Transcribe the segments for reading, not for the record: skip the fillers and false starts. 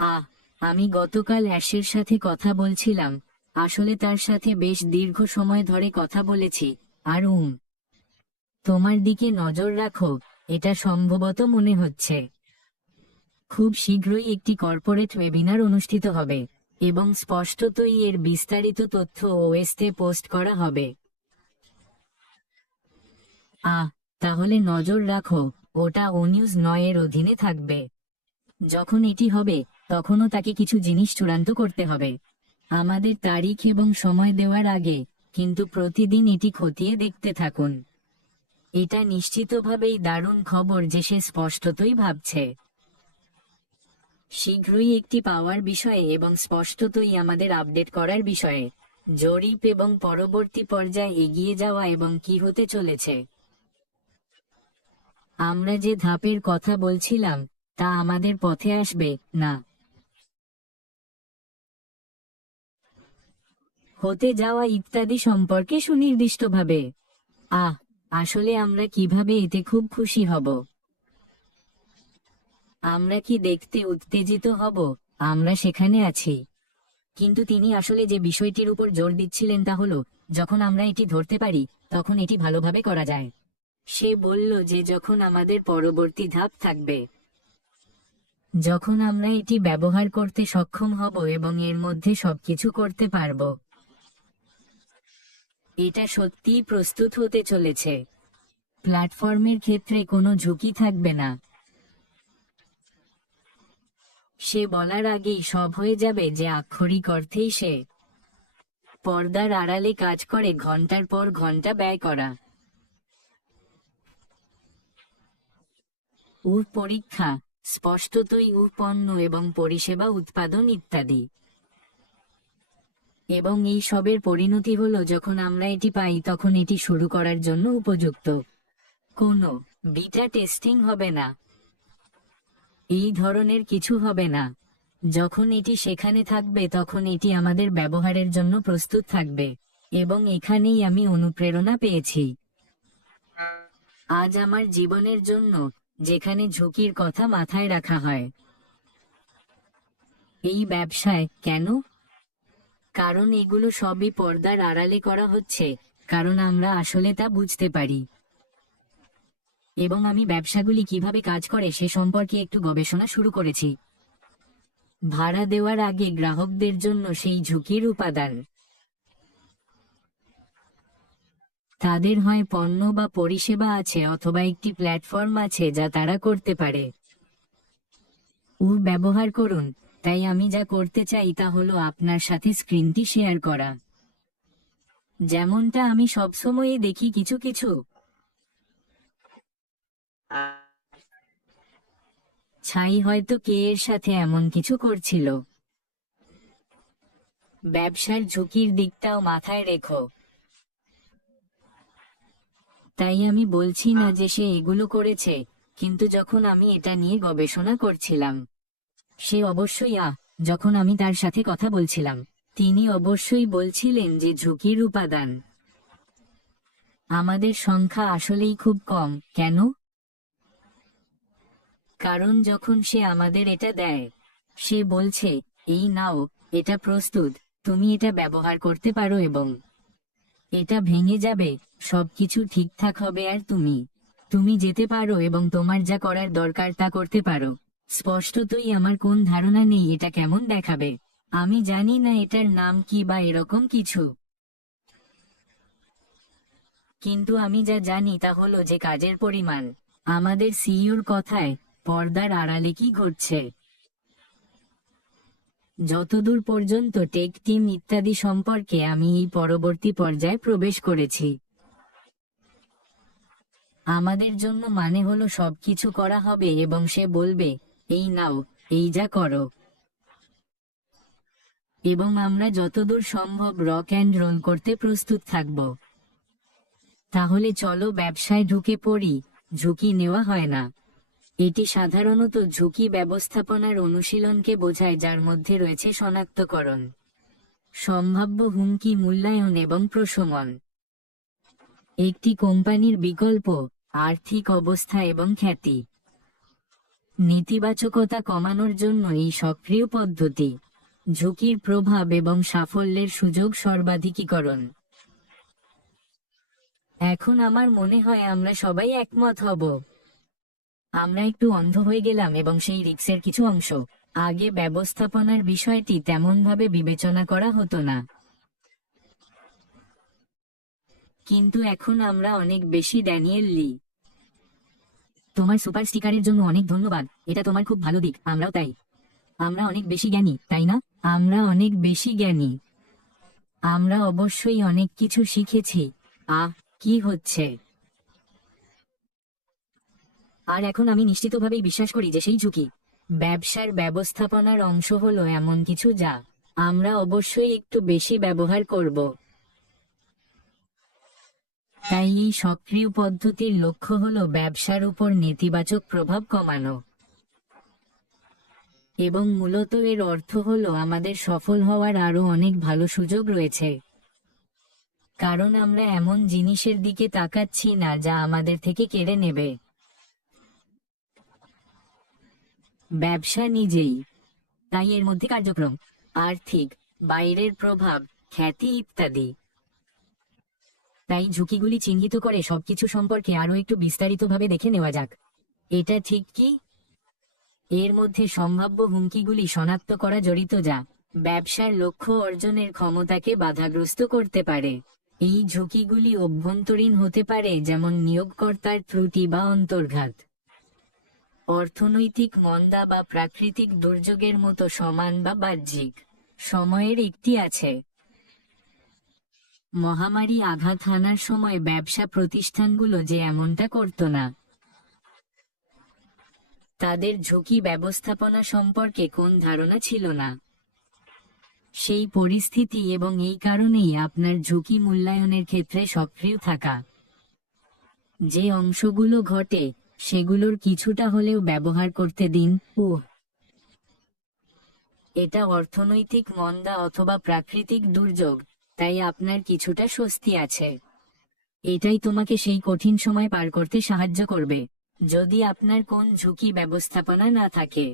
আহ আমি গতকাল অ্যাশের সাথে কথা বলছিলাম। আসলে তার সাথে বেশ দীর্ঘ সময় ধরে কথা বলেছি। আর তোমার দিকে নজর রাখো, এটা সম্ভবত মনে হচ্ছে খুব শীঘ্রই একটি কর্পোরেট ওয়েবিনার অনুষ্ঠিত হবে, এবং স্পষ্টতই এর বিস্তারিত তথ্য ওএসতে পোস্ট করা হবে। আহ তাহলে নজর রাখো, ওটা ও নিউজ 9 এর অধীনে থাকবে। যখন এটি হবে, তখনও তাকে কিছু জিনিস চূড়ান্ত করতে হবে আমাদের তারিখ এবং সময় দেওয়ার আগে, কিন্তু প্রতিদিন এটি খতিয়ে দেখতে থাকুন। এটা নিশ্চিতভাবেই দারুণ খবর যে সে স্পষ্টতই ভাবছে শীঘ্রই একটি পাওয়ার বিষয়ে এবং স্পষ্টতই আমাদের আপডেট করার বিষয়ে জরিপ এবং পরবর্তী পর্যায়ে এগিয়ে যাওয়া এবং কি হতে চলেছে। আমরা যে ধাপের কথা বলছিলাম তা আমাদের পথে আসবে না হতে যাওয়া ইত্যাদি সম্পর্কে সুনির্দিষ্টভাবে। আহ আসলে আমরা কিভাবে এতে খুব খুশি হব। আমরা কি দেখতে উত্তেজিত হব? আমরা সেখানে আছি। কিন্তু তিনি আসলে যে বিষয়টির উপর জোর দিচ্ছিলেন তা হলো, যখন আমরা এটি ধরতে পারি তখন এটি ভালোভাবে করা যায়। সে বলল যে যখন আমাদের পরবর্তী ধাপ থাকবে, যখন আমরা এটি ব্যবহার করতে সক্ষম হব এবং এর মধ্যে সবকিছু করতে পারব। এটা সত্যিই প্রস্তুত হতে চলেছে। প্ল্যাটফর্মের ক্ষেত্রে কোনো ঝুঁকি থাকবে না। সে বলার আগেই সব হয়ে যাবে যে আক্ষরিক অর্থেই সে পর্দার আড়ালে কাজ করে ঘন্টার পর ঘন্টা ব্যয় করা। পরীক্ষা, স্পষ্টতই পণ্য এবং পরিষেবা উৎপাদন ইত্যাদি। এবং এই সবের পরিণতি হলো যখন আমরা এটি পাই তখন এটি শুরু করার জন্য উপযুক্ত। কোনো বিটা টেস্টিং হবে না, এই ধরনের কিছু হবে না। যখন এটি সেখানে থাকবে তখন এটি আমাদের ব্যবহারের জন্য প্রস্তুত থাকবে। এবং এখানেই আমি অনুপ্রেরণা পেয়েছি আজ আমার জীবনের জন্য, যেখানে ঝুঁকির কথা মাথায় রাখা হয়। এই ব্যবসায় কেন? কারণ এগুলো সবই পর্দার আড়ালে করা হচ্ছে, কারণ আমরা আসলে তা বুঝতে পারি। এবং আমি ব্যবসাগুলি কিভাবে কাজ করে সে সম্পর্কে একটু গবেষণা শুরু করেছি। ভাড়া দেওয়ার আগে গ্রাহকদের জন্য সেই ঝুঁকির উপাদান। তাদের হয় পণ্য বা পরিষেবা আছে অথবা একটি প্ল্যাটফর্ম আছে যা তারা করতে পারে। ব্যবহার করুন। তাই আমি যা করতে চাই তা হলো আপনার সাথে স্ক্রিনটি শেয়ার করা, যেমনটা আমি সবসময়ই দেখি কিছু কিছু ছাই হয়তো কে এর সাথে এমন কিছু করছিল। ব্যবসার ঝুঁকির দিকটাও মাথায় রেখো। তাই আমি বলছি না যে সে এগুলো করেছে, কিন্তু যখন আমি এটা নিয়ে গবেষণা করছিলাম, সে অবশ্যই যখন আমি তার সাথে কথা বলছিলাম, তিনি অবশ্যই বলছিলেন যে ঝুঁকির উপাদান। আমাদের সংখ্যা আসলেই খুব কম। কেন? কারণ যখন সে আমাদের এটা দেয়, সে বলছে, এই নাও, এটা প্রস্তুত, তুমি এটা ব্যবহার করতে পারো এবং এটা ভেঙে যাবে, সবকিছু ঠিকঠাক হবে আর তুমি যেতে পারো এবং তোমার যা করার দরকার তা করতে পারো। স্পষ্টতই আমার কোন ধারণা নেই এটা কেমন দেখাবে। আমি জানি না এটার নাম কি বা এরকম কিছু, কিন্তু আমি যা জানি তা হলো যে কাজের পরিমাণ। আমাদের সিইওর কথায়, পর্দার আড়ালে কি ঘটছে। যতদূর পর্যন্ত টেক টিম ইত্যাদি সম্পর্কে আমি এই পরবর্তী পর্যায়ে প্রবেশ করেছি, আমাদের জন্য মানে হলো সবকিছু করা হবে এবং সে বলবে, এই নাও, এই যা করো। এবং আমরা যতদূর সম্ভব রক অ্যান্ড রোল করতে প্রস্তুত থাকব। তাহলে চলো ব্যবসায় ঢুকে পড়ি। ঝুঁকি নেওয়া হয় না। এটি সাধারণত ঝুঁকি ব্যবস্থাপনার অনুশীলনকে বোঝায় যার মধ্যে রয়েছে শনাক্তকরণ, সম্ভাব্য হুমকি মূল্যায়ন এবং প্রশমন। একটি কোম্পানির বিকল্প, আর্থিক অবস্থা এবং খ্যাতি। নেতিবাচকতা কমানোর জন্য এই সক্রিয় পদ্ধতি, ঝুঁকির প্রভাব এবং সাফল্যের সুযোগ সর্বাধিকীকরণ। এখন আমার মনে হয় আমরা সবাই একমত হব। আমরা একটু অন্ধ হয়ে গেলাম এবং সেই রিস্কের কিছু অংশ আগে ব্যবস্থাপনার বিষয়টি তেমনভাবে বিবেচনা করা হতো না, কিন্তু এখন আমরা অনেক বেশি। ড্যানিয়েল লি, তোমার সুপার স্টিকারের জন্য অনেক ধন্যবাদ। এটা তোমার খুব ভালো দিক, আমরাও তাই। আমরা অনেক বেশি জ্ঞানী, তাই না? আমরা অনেক বেশি জ্ঞানী। আমরা অবশ্যই অনেক কিছু শিখেছি। কি হচ্ছে? আর এখন আমি নিশ্চিতভাবেই বিশ্বাস করি যে সেই ঝুঁকি ব্যবসার ব্যবস্থাপনার অংশ হলো এমন কিছু যা আমরা অবশ্যই একটু বেশি ব্যবহার করব। তাই এই সক্রিয় পদ্ধতির লক্ষ্য হলো ব্যবসার উপর নেতিবাচক প্রভাব কমানো, এবং মূলত এর অর্থ হলো আমাদের সফল হওয়ার আরো অনেক ভালো সুযোগ রয়েছে, কারণ আমরা এমন জিনিসের দিকে তাকাচ্ছি না যা আমাদের থেকে কেড়ে নেবে। ব্যবসা নিজেই, তাই এর মধ্যে কার্যক্রম, আর্থিক, বাইরের প্রভাব, খ্যাতি ইত্যাদি। তাই ঝুঁকিগুলি চিহ্নিত করে সবকিছু সম্পর্কে আরো একটু বিস্তারিতভাবে দেখে নেওয়া যাক। এটা ঠিক কি? এর মধ্যে সম্ভাব্য হুমকিগুলি শনাক্ত করা জড়িত যা ব্যবসার লক্ষ্য অর্জনের ক্ষমতাকে বাধাগ্রস্ত করতে পারে। এই ঝুঁকিগুলি অভ্যন্তরীণ হতে পারে, যেমন নিয়োগকর্তার ত্রুটি বা অন্তর্ঘাত, অর্থনৈতিক মন্দা বা প্রাকৃতিক দুর্যোগের মতো সমান বা বাহ্যিক। সময়ের একটি আছে। মহামারী আঘাত হানার সময় ব্যবসা প্রতিষ্ঠানগুলো যে এমনটা করত না, তাদের ঝুঁকি ব্যবস্থাপনা সম্পর্কে কোন ধারণা ছিল না। সেই পরিস্থিতি এবং এই কারণেই আপনার ঝুঁকি মূল্যায়নের ক্ষেত্রে সক্রিয় থাকা। যে অংশগুলো ঘটে সেগুলোর কিছুটা হলেও ব্যবহার করতে দিন। এটা অর্থনৈতিক মন্দা অথবা প্রাকৃতিক দুর্যোগ, তাই আপনার কিছুটা স্বস্তি আছে। এটাই তোমাকে সেই কঠিন সময় পার করতে সাহায্য করবে। যদি আপনার কোন ঝুঁকি ব্যবস্থাপনা না থাকে,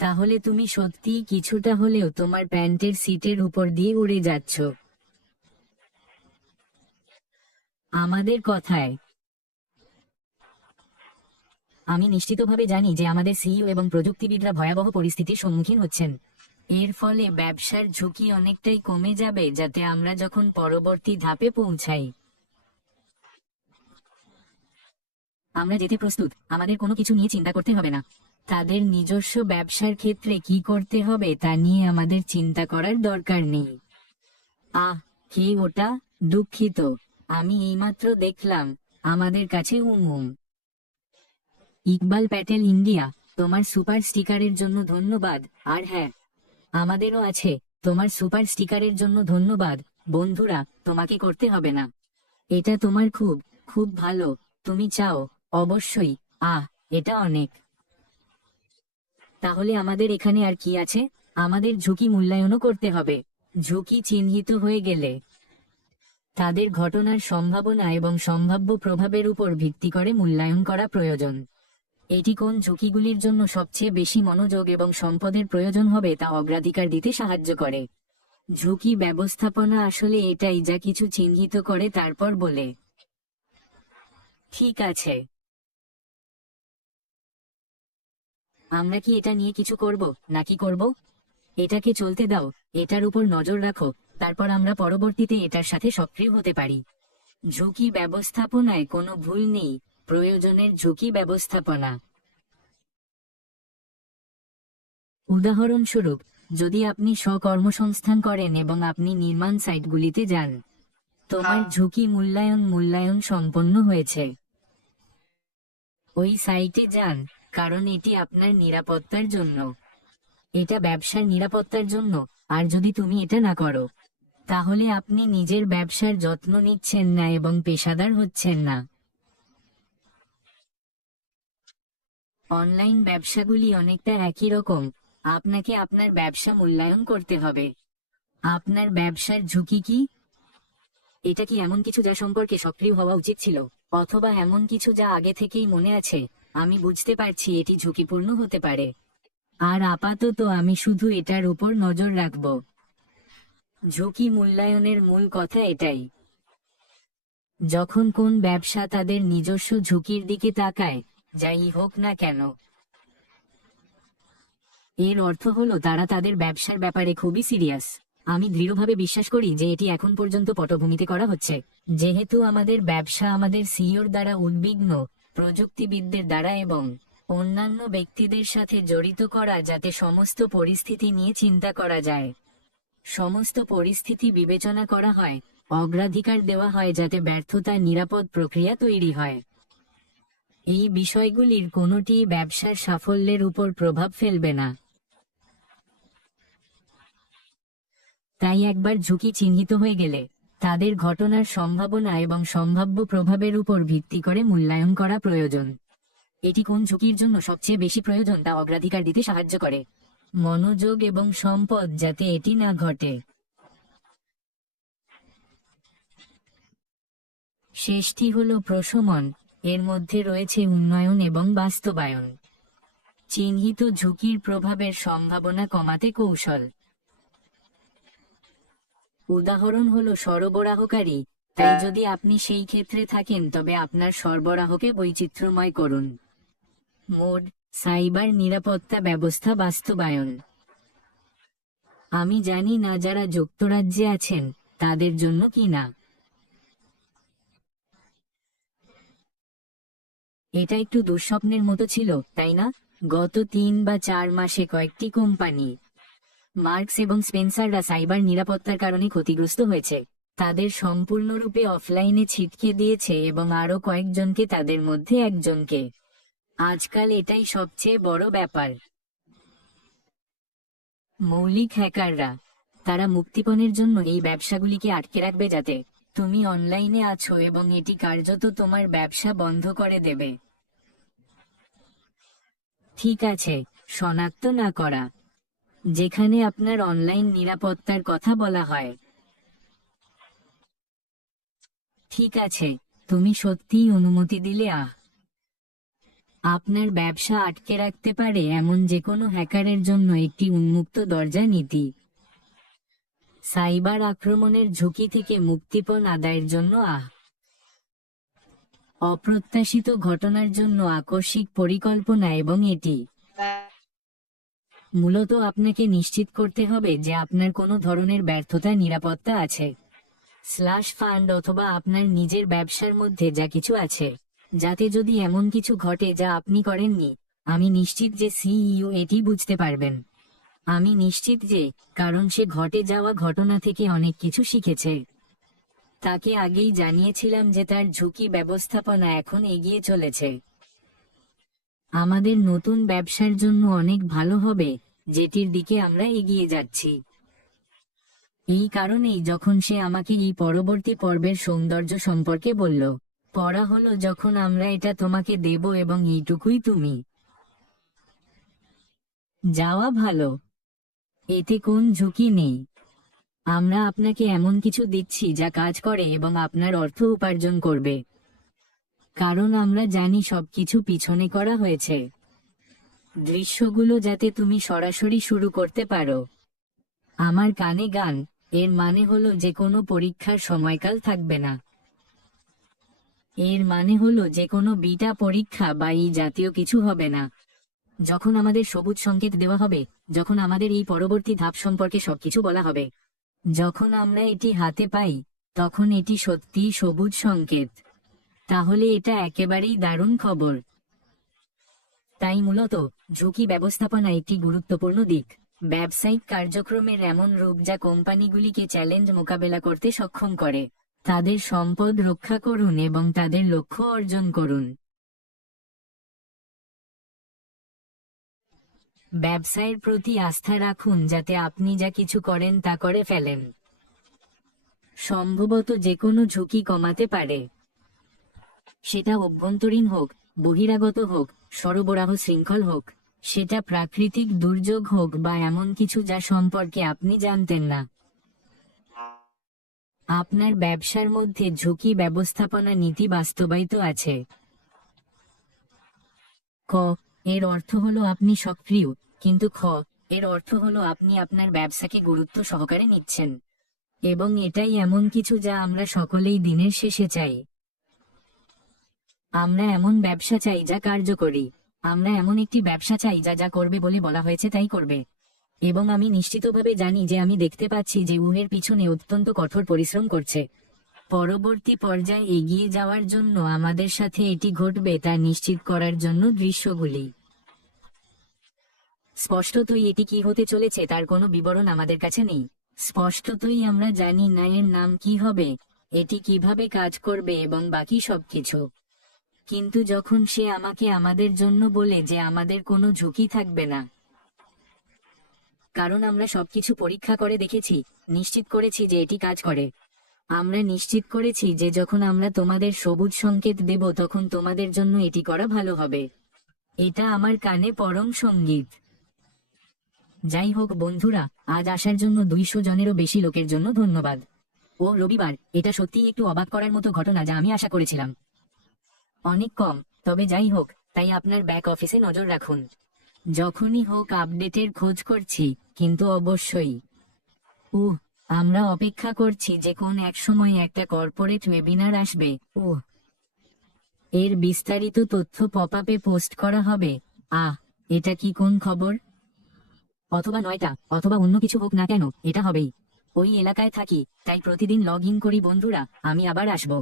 তাহলে তুমি সত্যিই কিছুটা হলেও তোমার প্যান্টের সিটের উপর দিয়ে উড়ে যাচ্ছ। আমাদের কথায়, আমি নিশ্চিতভাবে জানি যে আমাদের সিইও এবং প্রযুক্তিবিদরা ভয়াবহ পরিস্থিতির সম্মুখীন হচ্ছেন। এর ফলে ব্যবসার ঝুঁকি অনেকটাই কমে যাবে, যাতে আমরা যখন পরবর্তী ধাপে পৌঁছাই আমরা যেতে প্রস্তুত। আমাদের কোনো কিছু নিয়ে চিন্তা করতে হবে না। তাদের নিজস্ব ব্যবসার ক্ষেত্রে কি করতে হবে তা নিয়ে আমাদের চিন্তা করার দরকার নেই। কে ওটা? দুঃখিত, আমি এইমাত্র দেখলাম। আমাদের কাছে ইকবাল প্যাটেল, ইন্ডিয়া। তোমার সুপার স্টিকারের জন্য ধন্যবাদ। আর হ্যাঁ, আমাদেরও আছে। তোমার সুপার স্টিকারের জন্য ধন্যবাদ। বন্ধুরা, তোমাকে করতে হবে না। এটা তোমার খুব খুব ভালো। তুমি চাও? অবশ্যই। এটা অনেক। তাহলে আমাদের এখানে আর কি আছে? আমাদের ঝুঁকি মূল্যায়নও করতে হবে। ঝুঁকি চিহ্নিত হয়ে গেলে তাদের ঘটনার সম্ভাবনা এবং সম্ভাব্য প্রভাবের উপর ভিত্তি করে মূল্যায়ন করা প্রয়োজন। এটি কোন ঝুঁকিগুলির জন্য সবচেয়ে বেশি মনোযোগ এবং সম্পদের প্রয়োজন হবে তা অগ্রাধিকার দিতে সাহায্য করে। ঝুঁকি ব্যবস্থাপনা আসলে এটাই, যা কিছু চিহ্নিত করে তারপর বলে, ঠিক আছে, আমরা কি এটা নিয়ে কিছু করব নাকি করব? এটাকে চলতে দাও, এটার উপর নজর রাখো, তারপর আমরা পরবর্তীতে এটার সাথে সক্রিয় হতে পারি। ঝুঁকি ব্যবস্থাপনায় কোনো ভুল নেই। প্রয়োজনের ঝুঁকি ব্যবস্থাপনা। উদাহরণস্বরূপ, যদি আপনি স্বকর্মসংস্থান করেন এবং আপনি নির্মাণ সাইটগুলিতে যান, তোমার ঝুঁকি মূল্যায়ন সম্পন্ন হয়েছে। ওই সাইটে যান, কারণ এটি আপনার নিরাপত্তার জন্য। এটা ব্যবসার নিরাপত্তার জন্য। আর যদি তুমি এটা না করো, তাহলে আপনি নিজের ব্যবসার যত্ন নিচ্ছেন না এবং পেশাদার হচ্ছেন না। অনলাইন ব্যবসাগুলি অনেকটা একই রকম। আপনাকে আপনার ব্যবসা মূল্যায়ন করতে হবে। আপনার ব্যবসার ঝুঁকি কি? এটা কি এমন কিছু যা সম্পর্কে সক্রিয় হওয়া উচিত ছিল, অথবা এমন কিছু যা আগে থেকেই মনে আছে আমি বুঝতে পারছি এটি ঝুঁকিপূর্ণ হতে পারে, আর আপাতত আমি শুধু এটার উপর নজর রাখব। ঝুঁকি মূল্যায়নের মূল কথা এটাই। যখন কোন ব্যবসা তাদের নিজস্ব ঝুঁকির দিকে তাকায়, যাই হোক না কেন, এর অর্থ হলো তারা তাদের ব্যবসার ব্যাপারে খুবই সিরিয়াস। আমি দৃঢ়ভাবে বিশ্বাস করি যে এটি এখন পর্যন্ত পটভূমিতে করা হচ্ছে, যেহেতু আমাদের ব্যবসা আমাদের সিইওর দ্বারা উদ্বিগ্ন, প্রযুক্তিবিদদের দ্বারা এবং অন্যান্য ব্যক্তিদের সাথে জড়িত করা, যাতে সমস্ত পরিস্থিতি নিয়ে চিন্তা করা যায়, সমস্ত পরিস্থিতি বিবেচনা করা হয়, অগ্রাধিকার দেওয়া হয় যাতে ব্যর্থতার নিরাপদ প্রক্রিয়া তৈরি হয়। এই বিষয়গুলির কোনোটি ব্যবসার সাফল্যের উপর প্রভাব ফেলবে না। তাই একবার ঝুঁকি চিহ্নিত হয়ে গেলে তাদের ঘটনার সম্ভাবনা এবং সম্ভাব্য প্রভাবের উপর ভিত্তি করে মূল্যায়ন করা প্রয়োজন। এটি কোন ঝুঁকির জন্য সবচেয়ে বেশি প্রয়োজন তা অগ্রাধিকার দিতে সাহায্য করে, মনোযোগ এবং সম্পদ যাতে এটি না ঘটে। শেষটি হল প্রশমন, এর মধ্যে রয়েছে উন্নয়ন এবং বাস্তবায়ন। চিহ্নিত ঝুঁকির প্রভাবের সম্ভাবনা কমাতে কৌশল। উদাহরণ হলো সরবরাহকারী, তাই যদি আপনি সেই ক্ষেত্রে থাকেন তবে আপনার সরবরাহকে বৈচিত্র্যময় করুন। মোড, সাইবার নিরাপত্তা ব্যবস্থা বাস্তবায়ন। আমি জানি না যারা যুক্তরাজ্যে আছেন তাদের জন্য কি না। এটা একটু দুঃস্বপ্নের মতো ছিল, তাই না? গত 3 বা 4 মাসে কয়েকটি কোম্পানি, মার্কস এবং স্পেন্সাররা সাইবার নিরাপত্তার কারণে ক্ষতিগ্রস্ত হয়েছে। তাদের সম্পূর্ণরূপে অফলাইনে ছিটকে দিয়েছে এবং আরও কয়েকজনকে, তাদের মধ্যে একজনকে। আজকাল এটাই সবচেয়ে বড় ব্যাপার। মৌলিক হ্যাকাররা, তারা মুক্তিপণের জন্য এই ব্যবসাগুলিকে আটকে রাখবে যাতে তুমি অনলাইনে আছো এবং এটি কার্যত তোমার ব্যবসা বন্ধ করে দেবে। ঠিক আছে, শনাক্ত না করা। যেখানে আপনার অনলাইন নিরাপত্তার কথা বলা হয়। ঠিক আছে, তুমি সত্যিই অনুমতি দিলে আপনার ব্যবসা আটকে রাখতে পারে এমন যে কোনো হ্যাকারের জন্য একটি উন্মুক্ত দরজা নীতি। সাইবার আক্রমণের ঝুঁকি থেকে মুক্তিপণ আদায়ের জন্য অপ্রত্যাশিত ঘটনার জন্য আকস্মিক পরিকল্পনা, এবং এটি মূলত আপনাকে নিশ্চিত করতে হবে যে আপনার কোনো ধরনের ব্যর্থতার নিরাপত্তা আছে। ফান্ড অথবা আপনার নিজের ব্যবসার মধ্যে যা কিছু আছে, যাতে যদি এমন কিছু ঘটে যা আপনি করেননি, আমি নিশ্চিত যে সিইও এটি বুঝতে পারবেন। আমি নিশ্চিত যে, কারণ সে ঘটে যাওয়া ঘটনা থেকে অনেক কিছু শিখেছে। তাকে আগেই জানিয়েছিলাম যে তার ঝুঁকি ব্যবস্থাপনা এখন এগিয়ে চলেছে। আমাদের নতুন ব্যবসার জন্য অনেক ভালো হবে, যেটির দিকে আমরা এগিয়ে যাচ্ছি। এই কারণেই যখন সে আমাকে এই পরবর্তী পর্বের সৌন্দর্য সম্পর্কে বলল, পড়া হলো যখন আমরা এটা তোমাকে দেব এবং এইটুকুই তুমি যাওয়া ভালো। এতে কোন ঝুঁকি নেই। আমরা আপনাকে এমন কিছু দিচ্ছি যা কাজ করে এবং আপনার অর্থ উপার্জন করবে, কারণ আমরা জানি সবকিছু পিছনে করা হয়েছে। দৃশ্যগুলো যাতে তুমি সরাসরি শুরু করতে পারো। আমার কানে গান, এর মানে হলো যে কোনো পরীক্ষার সময়কাল থাকবে না। এর মানে হলো যে কোনো বিটা পরীক্ষা বা এই জাতীয় কিছু হবে না। যখন আমাদের সবুজ সংকেত দেওয়া হবে, যখন আমাদের এই পরবর্তী ধাপ সম্পর্কে সবকিছু বলা হবে, যখন আমরা এটি হাতে পাই, তখন এটি সত্যিই সবুজ সংকেত। তাহলে এটা একেবারেই দারুণ খবর। তাই মূলত ঝুঁকি ব্যবস্থাপনা একটি গুরুত্বপূর্ণ দিক। ব্যবসায়িক কার্যক্রমের এমন রূপ যা কোম্পানিগুলিকে চ্যালেঞ্জ মোকাবেলা করতে সক্ষম করে। তাদের সম্পদ রক্ষা করুন এবং তাদের লক্ষ্য অর্জন করুন। ব্যবসায়ের প্রতি আস্থা রাখুন যাতে আপনি যা কিছু করেন তা করে ফেলেন। সম্ভবত যে কোনো ঝুঁকি কমাতে পারে, সেটা অভ্যন্তরীণ হোক, বহিরাগত হোক, সরবরাহ শৃঙ্খল হোক, সেটা প্রাকৃতিক দুর্যোগ হোক বা এমন কিছু যা সম্পর্কে আপনি জানতেন না। আপনার ব্যবসার মধ্যে ঝুঁকি ব্যবস্থাপনা নীতি বাস্তবায়িত আছে। ক, এর অর্থ হলো আপনি সক্রিয়, কিন্তু খ, এর অর্থ হলো আপনি আপনার ব্যবসাকে গুরুত্ব সহকারে নিচ্ছেন। এবং এটাই এমন কিছু যা আমরা সকলেই দিনের শেষে চাই। আমরা এমন ব্যবসা চাই যা কার্যকরী। আমরা এমন একটি ব্যবসা চাই যা যা করবে বলে বলা হয়েছে তাই করবে। এবং আমি নিশ্চিতভাবে জানি যে আমি দেখতে পাচ্ছি যে এর পিছনে অত্যন্ত কঠোর পরিশ্রম করছে। পরবর্তী পর্যায়ে এগিয়ে যাওয়ার জন্য আমাদের সাথে এটি ঘটবে তা নিশ্চিত করার জন্য দৃশ্যগুলি। স্পষ্টতই এটি কি হতে চলেছে তার কোনো বিবরণ আমাদের কাছে নেই। স্পষ্টতই আমরা জানি না এর নাম কি হবে, এটি কিভাবে কাজ করবে এবং বাকি সবকিছু। কিন্তু যখন সে আমাকে আমাদের জন্য বলে যে আমাদের কোনো ঝুঁকি থাকবে না, কারণ আমরা সবকিছু পরীক্ষা করে দেখেছি, নিশ্চিত করেছি যে এটি কাজ করে। আমরা নিশ্চিত করেছি যে যখন আমরা তোমাদের সবুজ সংকেত দেব তখন তোমাদের জন্য এটি করা ভালো হবে। এটা আমার কানে পরম সঙ্গীত। যাই হোক বন্ধুরা, আজ আসার জন্য 200 জনেরও বেশি লোকের জন্য ধন্যবাদ। ও রবিবার, এটা সত্যিই একটু অবাক করার মতো ঘটনা যা আমি আশা করেছিলাম। অনেক কম, তবে যাই হোক, তাই আপনার ব্যাক অফিসে নজর রাখুন। যখনই হোক আপডেটের খোঁজ করছি, কিন্তু অবশ্যই। আমরা অপেক্ষা করছি যে কোন এক সময় একটা কর্পোরেট ওয়েবিনার আসবে। এর বিস্তারিত তথ্য পপ আপে পোস্ট করা হবে। এটা কি কোন খবর? অথবা 9টা, অথবা অন্য কিছু হোক না কেন, এটা হবেই। ওই এলাকায় থাকি, তাই প্রতিদিন লগ ইন করি বন্ধুরা, আমি আবার আসবো।